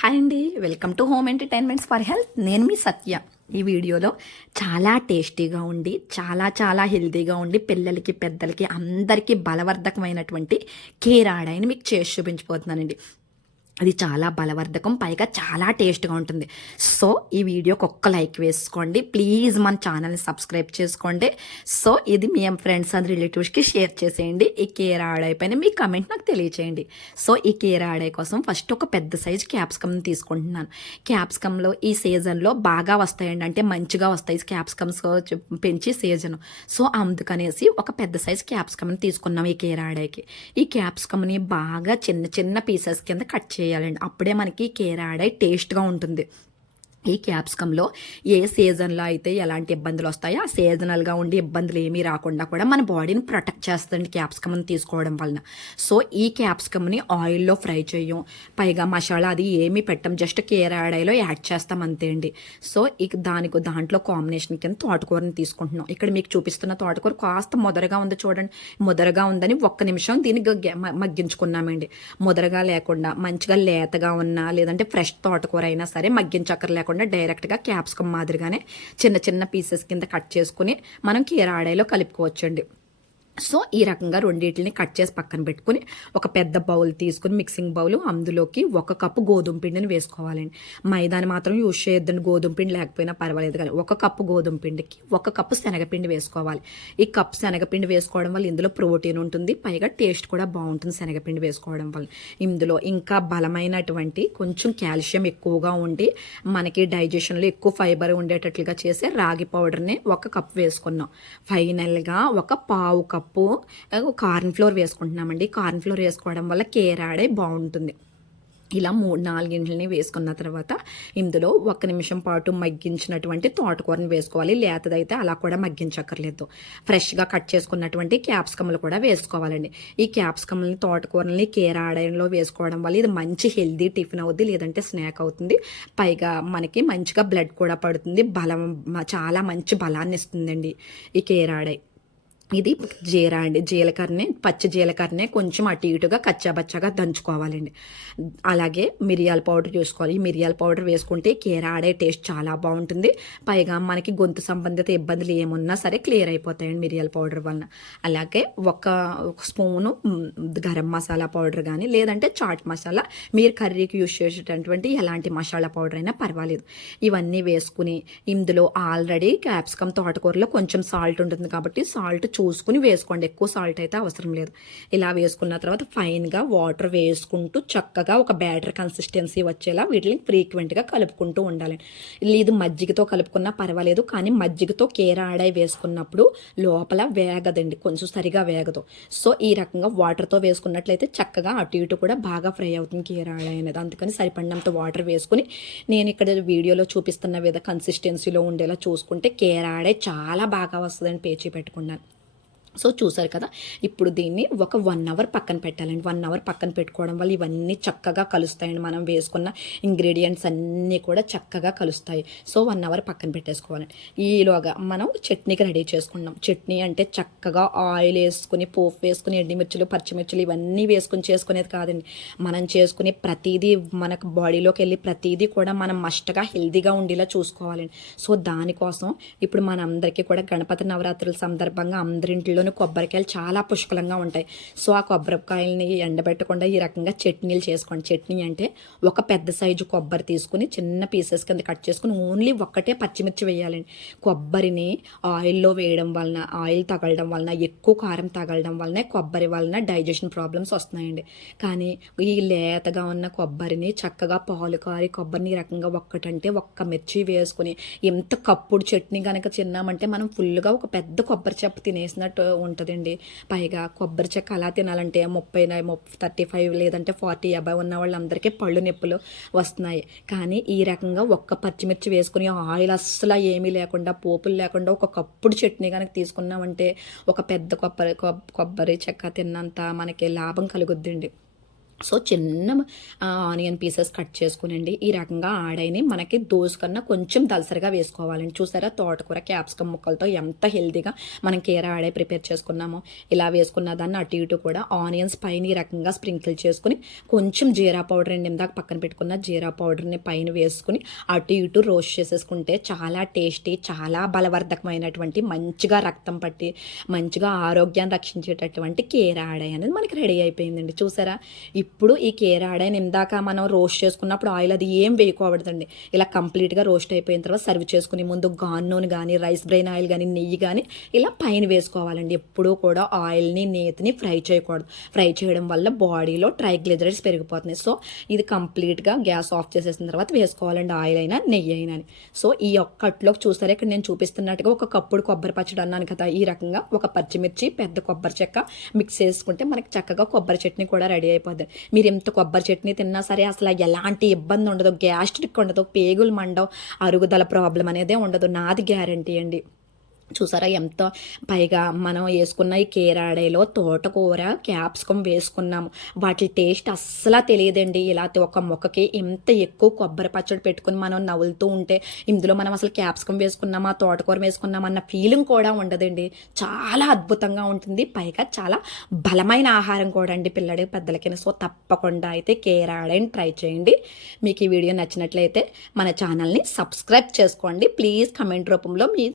Hi అండి. Welcome to home entertainments for health. నేను మీ సత్య. ఈ వీడియోలో చాలా టేస్టీగా ఉండి చాలా చాలా హెల్తీగా ఉండి పిల్లలకి పెద్దలకి అందరికీ బలవర్ధకమైనటువంటి కీరాడాయిని మీకు చేసి చూపించిపోతున్నానండి అది చాలా బలవర్ధకం పైగా చాలా టేస్ట్గా ఉంటుంది. సో ఈ వీడియోకి ఒక్క లైక్ వేసుకోండి. ప్లీజ్ మన ఛానల్ని సబ్స్క్రైబ్ చేసుకోండి. సో ఇది మీ ఫ్రెండ్స్ అండ్ రిలేటివ్స్కి షేర్ చేసేయండి. ఈ కేర్ ఆడాయి మీ కమెంట్ నాకు తెలియచేయండి. సో ఈ కేర్ ఆడాయి కోసం ఫస్ట్ ఒక పెద్ద సైజు క్యాప్సికమ్ తీసుకుంటున్నాను. క్యాప్సికంలో ఈ సీజన్లో బాగా వస్తాయండి. అంటే మంచిగా వస్తాయి క్యాప్సికమ్స్ పెంచి సీజన్. సో అందుకనేసి ఒక పెద్ద సైజ్ క్యాప్సికమ్ని తీసుకున్నాం ఈ కేర్ ఆడాయికి ఈ క్యాప్సికమ్ని బాగా చిన్న చిన్న పీసెస్ కింద కట్ చేయాలి చేయాలండి. అప్పుడే మనకి కేరాడై టేస్ట్గా ఉంటుంది. ఈ క్యాప్సికంలో ఏ సీజన్లో అయితే ఎలాంటి ఇబ్బందులు వస్తాయో ఆ సీజనల్గా ఉండే ఇబ్బందులు ఏమీ రాకుండా కూడా మన బాడీని ప్రొటెక్ట్ చేస్తుంది క్యాప్సికమ్ని తీసుకోవడం వలన. సో ఈ క్యాప్సికమ్ని ఆయిల్లో ఫ్రై చేయం. పైగా మసాలా అది ఏమీ పెట్టం జస్ట్ కేరాడాయిలో యాడ్ చేస్తాం అంతే అండి. సో ఇక దానికి దాంట్లో కాంబినేషన్ కింద తోటకూరని తీసుకుంటున్నాం. ఇక్కడ మీకు చూపిస్తున్న తోటకూర కాస్త ముదరగా ఉంది చూడండి. ముదరగా ఉందని ఒక్క నిమిషం దీనికి మగ్గించుకున్నామండి. ముదరగా లేకుండా మంచిగా లేతగా ఉన్నా లేదంటే ఫ్రెష్ తోటకూర అయినా సరే మగ్గించక్కర్లేకుండా కాకుండా డైరెక్ట్గా క్యాప్సికమ్ మాదిరిగానే చిన్న చిన్న పీసెస్ కింద కట్ చేసుకుని మనం కీరాడాయిలో కలుపుకోవచ్చండి. సో ఈ రకంగా రెండింటిని కట్ చేసి పక్కన పెట్టుకుని ఒక పెద్ద బౌల్ తీసుకుని మిక్సింగ్ బౌల్ అందులోకి ఒక కప్పు గోధుమ పిండిని వేసుకోవాలండి. మైదాని మాత్రం యూజ్ చేయొద్దండి గోధుమ పిండి లేకపోయినా పర్వాలేదు కానీ ఒక కప్పు గోధుమ పిండికి ఒక కప్పు శనగపిండి వేసుకోవాలి. ఈ కప్పు శనగపిండి వేసుకోవడం వల్ల ఇందులో ప్రోటీన్ ఉంటుంది పైగా టేస్ట్ కూడా బాగుంటుంది శనగపిండి వేసుకోవడం వల్ల. ఇందులో ఇంకా బలమైనటువంటి కొంచెం కాల్షియం ఎక్కువగా ఉండి మనకి డైజెషన్లో ఎక్కువ ఫైబర్ ఉండేటట్లుగా చేసే రాగి పౌడర్ని ఒక కప్ వేసుకున్నాం. ఫైనల్గా ఒక పావు కప్పు కప్పు కార్న్ ఫ్లోర్ వేసుకుంటున్నామండి. కార్న్ ఫ్లోర్ వేసుకోవడం వల్ల కేరాడే బాగుంటుంది. ఇలా మూడు నాలుగింటిని వేసుకున్న తర్వాత ఇందులో ఒక నిమిషం పాటు మగ్గించినటువంటి తోటకూరని వేసుకోవాలి. లేతదైతే అలా కూడా మగ్గించక్కర్లేదు. ఫ్రెష్గా కట్ చేసుకున్నటువంటి క్యాప్సికమ్లు కూడా వేసుకోవాలండి. ఈ క్యాప్సికమ్ని తోటకూరని కేరాడయంలో వేసుకోవడం వల్ల ఇది మంచి హెల్దీ టిఫిన్ అవుద్ది లేదంటే స్నాక్ అవుతుంది. పైగా మనకి మంచిగా బ్లడ్ కూడా పడుతుంది. బలం చాలా మంచి బలాన్ని ఇస్తుందండి ఈ కేరాడై ఇది జీరా అండి జీలకర్రని పచ్చి జీలకర్రనే కొంచెం అటు ఇటుగా కచ్చాబచ్చాగా దంచుకోవాలండి. అలాగే మిరియాల పౌడర్ చూసుకోవాలి. ఈ మిరియాల పౌడర్ వేసుకుంటే కీర ఆడే టేస్ట్ చాలా బాగుంటుంది. పైగా మనకి గొంతు సంబంధిత ఇబ్బందులు ఏమున్నా సరే క్లియర్ అయిపోతాయండి మిరియాల పౌడర్ వలన. అలాగే ఒక స్పూను గరం మసాలా పౌడర్ కానీ లేదంటే చాట్ మసాలా మీరు కర్రీకి యూజ్ చేసేటటువంటి ఎలాంటి మసాలా పౌడర్ అయినా పర్వాలేదు. ఇవన్నీ వేసుకుని ఇందులో ఆల్రెడీ క్యాప్సికమ్ తోటకూరలో కొంచెం సాల్ట్ ఉంటుంది కాబట్టి సాల్ట్ చూసుకుని వేసుకోండి. ఎక్కువ సాల్ట్ అయితే అవసరం లేదు. ఇలా వేసుకున్న తర్వాత ఫైన్గా వాటర్ వేసుకుంటూ చక్కగా ఒక బ్యాటర్ కన్సిస్టెన్సీ వచ్చేలా వీటిని ఫ్రీక్వెంట్గా కలుపుకుంటూ ఉండాలి. ఇది మజ్జిగతో కలుపుకున్నా పర్వాలేదు కానీ మజ్జిగతో కేరాడాయి వేసుకున్నప్పుడు లోపల వేగదండి. కొంచెం సరిగా వేగదు. సో ఈ రకంగా వాటర్తో వేసుకున్నట్లయితే చక్కగా అటు ఇటు కూడా బాగా ఫ్రై అవుతుంది కేరాడాయి అనేది. అందుకని సరిపడినంత వాటర్ వేసుకుని నేను ఇక్కడ వీడియోలో చూపిస్తున్న విధ కన్సిస్టెన్సీలో ఉండేలా చూసుకుంటే కేరాడే చాలా బాగా వస్తుందని పేచీ పెట్టుకున్నాను. సో చూసారు కదా ఇప్పుడు దీన్ని ఒక వన్ అవర్ పక్కన పెట్టాలండి. వన్ అవర్ పక్కన పెట్టుకోవడం వల్ల ఇవన్నీ చక్కగా కలుస్తాయండి. మనం వేసుకున్న ఇంగ్రీడియంట్స్ అన్నీ కూడా చక్కగా కలుస్తాయి. సో వన్ అవర్ పక్కన పెట్టేసుకోవాలండి. ఈలోగా మనం చట్నీకి రెడీ చేసుకున్నాం చట్నీ అంటే చక్కగా ఆయిల్ వేసుకుని పోపు వేసుకుని ఎండిమిర్చులు పచ్చిమిర్చులు ఇవన్నీ వేసుకుని చేసుకునేది కాదండి. మనం చేసుకునే ప్రతిదీ మనకు బాడీలోకి వెళ్ళి ప్రతిదీ కూడా మనం మస్ట్గా హెల్దీగా ఉండేలా చూసుకోవాలండి. సో దానికోసం ఇప్పుడు మనందరికీ కూడా గణపతి నవరాత్రుల సందర్భంగా అందరింటిలో అందులోనూ కొబ్బరికాయలు చాలా పుష్కలంగా ఉంటాయి. సో ఆ కొబ్బరికాయలని ఎండబెట్టకుండా ఈ రకంగా చట్నీలు చేసుకోండి. చట్నీ అంటే ఒక పెద్ద సైజు కొబ్బరి తీసుకుని చిన్న పీసెస్ కింద కట్ చేసుకుని ఓన్లీ ఒక్కటే పచ్చిమిర్చి వేయాలండి. కొబ్బరిని ఆయిల్లో వేయడం వలన ఆయిల్ తగలడం వలన ఎక్కువ కారం తగలడం వలన కొబ్బరి వలన డైజెషన్ ప్రాబ్లమ్స్ వస్తున్నాయండి. కానీ ఈ లేతగా ఉన్న కొబ్బరిని చక్కగా పాలు కారి కొబ్బరిని ఈ రకంగా ఒక్కటంటే ఒక్క మిర్చి వేసుకుని ఎంత కప్పుడు చట్నీ కనుక తిన్నామంటే మనం ఫుల్గా ఒక పెద్ద కొబ్బరి చెప్పు తినేసినట్టు ఉంటుందండి. పైగా కొబ్బరి చెక్క అలా తినాలంటే ముప్పై థర్టీ ఫైవ్ లేదంటే ఫార్టీ అబ్బాయి ఉన్న వాళ్ళందరికీ పళ్ళు నొప్పులు వస్తున్నాయి. కానీ ఈ రకంగా ఒక్క పచ్చిమిర్చి వేసుకుని ఆయిల్ అస్సలు ఏమీ లేకుండా పోపులు లేకుండా ఒక కప్పుడు చట్నీ కనుక తీసుకున్నామంటే ఒక పెద్ద కొబ్బరి కొబ్బరి చెక్క తిన్నంత మనకి లాభం కలుగుద్దండి. సో చిన్న ఆనియన్ పీసెస్ కట్ చేసుకునండి. ఈ రకంగా ఆడైని మనకి దోశ కన్నా కొంచెం దలసరిగా వేసుకోవాలండి. చూసారా? తోటకూర క్యాప్సికమ్ ముక్కలతో ఎంత హెల్తీగా మనం కీర ఆడే ప్రిపేర్ చేసుకున్నామో. ఇలా వేసుకున్న దాన్ని అటు ఇటు కూడా ఆనియన్స్ పైన ఈ రకంగా స్ప్రింకిల్ చేసుకుని కొంచెం జీరా పౌడర్ అండి. ఇందాక పక్కన పెట్టుకున్న జీరా పౌడర్ని పైన వేసుకుని అటు ఇటు రోస్ట్ చేసేసుకుంటే చాలా టేస్టీ చాలా బలవర్ధకమైనటువంటి మంచిగా రక్తం పట్టి మంచిగా ఆరోగ్యాన్ని రక్షించేటటువంటి కీర ఆడాయి అనేది మనకి రెడీ అయిపోయిందండి. చూసారా? ఇప్పుడు ఈ కేరాడని ఇందాక మనం రోస్ట్ చేసుకున్నప్పుడు ఆయిల్ అది ఏం వేయకూడదండి. ఇలా కంప్లీట్గా రోస్ట్ అయిపోయిన తర్వాత సర్వ్ చేసుకుని ముందు గాన్ నూనె కానీ రైస్ బ్రెయిన్ ఆయిల్ కానీ నెయ్యి కానీ ఇలా పైన వేసుకోవాలండి. ఎప్పుడూ కూడా ఆయిల్ని నేతిని ఫ్రై చేయకూడదు. ఫ్రై చేయడం వల్ల బాడీలో ట్రైగ్లిజరైడ్స్ పెరిగిపోతున్నాయి. సో ఇది కంప్లీట్గా గ్యాస్ ఆఫ్ చేసేసిన తర్వాత వేసుకోవాలండి. ఆయిల్ అయినా నెయ్యి అయినా సో ఈ ఒక్కట్లోకి చూసారా ఇక్కడ నేను చూపిస్తున్నట్టుగా ఒక కప్పుడు కొబ్బరి పచ్చడి అన్నాను కదా ఈ రకంగా ఒక పచ్చిమిర్చి పెద్ద కొబ్బరి చెక్క మిక్స్ చేసుకుంటే మనకి చక్కగా కొబ్బరి చట్నీ కూడా రెడీ అయిపోద్ది. మీరు ఎంత కొబ్బరి చట్నీ తిన్నా సరే అసలు ఎలాంటి ఇబ్బంది ఉండదు గ్యాస్ట్రిక్ ఉండదు పేగులు మండవు అరుగుదల ప్రాబ్లం అనేదే ఉండదు. నాది గ్యారంటీ అండి. చూసారా? ఎంత పైగా మనం వేసుకున్న ఈ కేరాడేలో తోటకూర క్యాప్సికం వేసుకున్నాము. వాటి టేస్ట్ అస్సలు తెలియదండి. ఇలా ఒక మొక్కకి ఎంత ఎక్కువ కొబ్బరి పచ్చడి పెట్టుకుని మనం నవ్వులుతూ ఉంటే ఇందులో మనం అసలు క్యాప్సికం వేసుకున్నామా తోటకూర వేసుకున్నామా అన్న ఫీలింగ్ కూడా ఉండదండి. చాలా అద్భుతంగా ఉంటుంది. పైగా చాలా బలమైన ఆహారం కూడా అండి పిల్లడి పెద్దలకి సో తప్పకుండా అయితే కేరాడని ట్రై చేయండి. మీకు ఈ వీడియో నచ్చినట్లయితే మన ఛానల్ని సబ్స్క్రైబ్ చేసుకోండి. ప్లీజ్ కమెంట్ రూపంలో మీ